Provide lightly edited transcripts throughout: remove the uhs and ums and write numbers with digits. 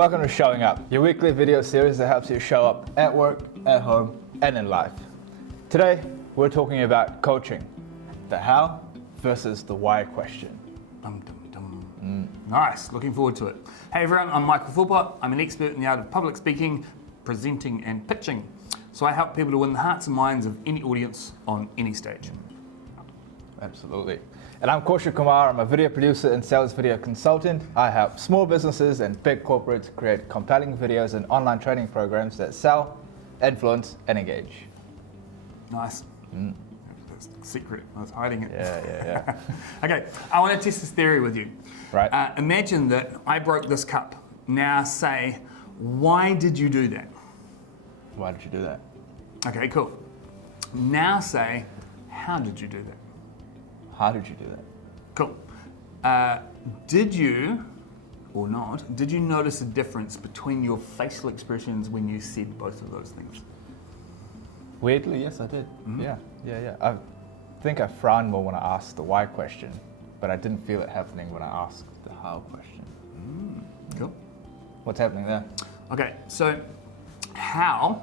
Welcome to Showing Up, your weekly video series that helps you show up at work, at home, and in life. Today, we're talking about coaching, the how versus the why question. Nice, looking forward to it. Hey everyone, I'm Michael Philpott. I'm an expert in the art of public speaking, presenting and pitching. So I help people to win the hearts and minds of any audience on any stage. Absolutely. And I'm Kaushik Kumar. I'm a video producer and sales video consultant. I help small businesses and big corporates create compelling videos and online training programs that sell, influence, and engage. Nice. That's the secret. I was hiding it. Yeah. Okay, I want to test this theory with you. Right. Imagine that I broke this cup. Now say, why did you do that? Why did you do that? Okay, cool. Now say, how did you do that? How did you do that? Cool. Did you, or not, did you notice a difference between your facial expressions when you said both of those things? Weirdly, yes, I did. Yeah. I think I frowned more when I asked the why question, but I didn't feel it happening when I asked the how question. Cool. What's happening there? Okay, so how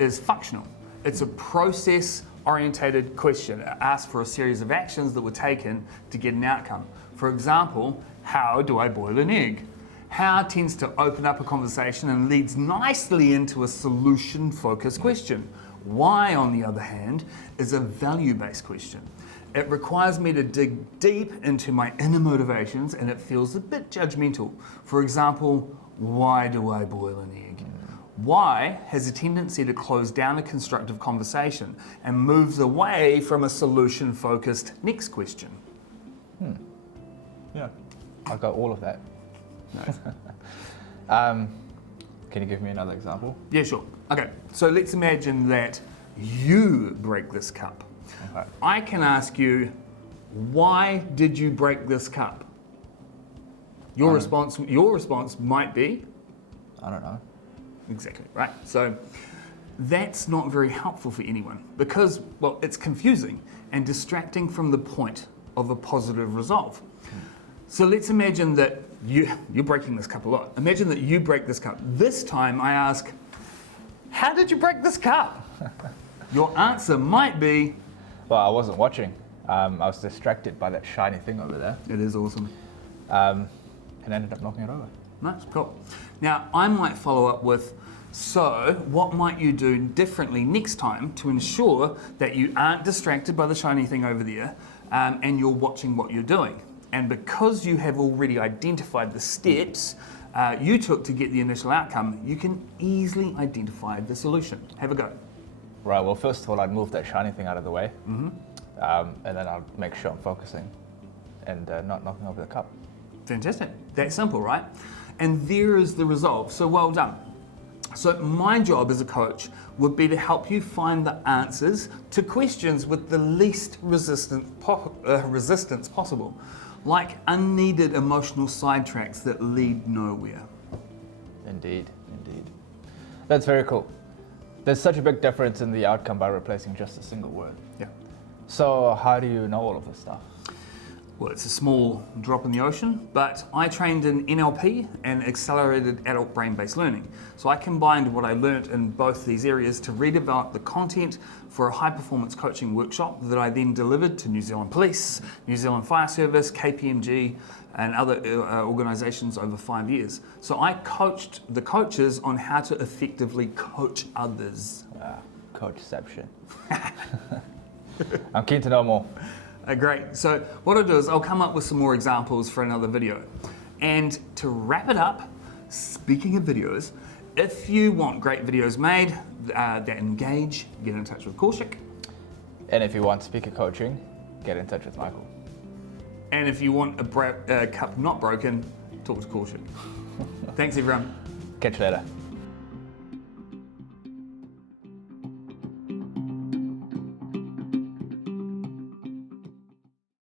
is functional. It's a process-orientated question. It asks for a series of actions that were taken to get an outcome. For example, how do I boil an egg? How tends to open up a conversation and leads nicely into a solution-focused question. Why, on the other hand, is a value-based question. It requires me to dig deep into my inner motivations and it feels a bit judgmental. For example, why do I boil an egg? Why has a tendency to close down a constructive conversation and moves away from a solution-focused next question. Yeah, I got all of that. Nice. Can you give me another example? Yeah, sure. Okay, so let's imagine that you break this cup. Okay. I can ask you, why did you break this cup? Your response might be, I don't know. exactly, right? So that's not very helpful for anyone because, well, it's confusing and distracting from the point of a positive resolve. So let's imagine that you're breaking this cup a lot. Imagine that you break this cup. This time I ask, how did you break this cup? Your answer might be, Well, I wasn't watching. I was distracted by that shiny thing over there, it is awesome. and ended up knocking it over. Nice, cool. Now, I might follow up with, so what might you do differently next time to ensure that you aren't distracted by the shiny thing over there and you're watching what you're doing? And because you have already identified the steps you took to get the initial outcome, you can easily identify the solution. Have a go. Right, well, first of all, I'd move that shiny thing out of the way, and then I'll make sure I'm focusing and not knocking over the cup. Fantastic. That's simple, right? And there is the result. So well done. So my job as a coach would be to help you find the answers to questions with the least resistance possible, like unneeded emotional sidetracks that lead nowhere. Indeed. That's very cool. There's such a big difference in the outcome by replacing just a single word. Yeah. So how do you know all of this stuff? Well, it's a small drop in the ocean, but I trained in NLP and accelerated adult brain-based learning. So I combined what I learnt in both these areas to redevelop the content for a high-performance coaching workshop that I then delivered to New Zealand Police, New Zealand Fire Service, KPMG, and other organisations over 5 years. So I coached the coaches on how to effectively coach others. Coachception. I'm keen to know more. Great. So what I'll do is I'll come up with some more examples for another video. And to wrap it up, speaking of videos, if you want great videos made that engage, get in touch with Kaushik. And if you want speaker coaching, get in touch with Michael. And if you want a cup not broken, talk to Kaushik. Thanks everyone. Catch you later.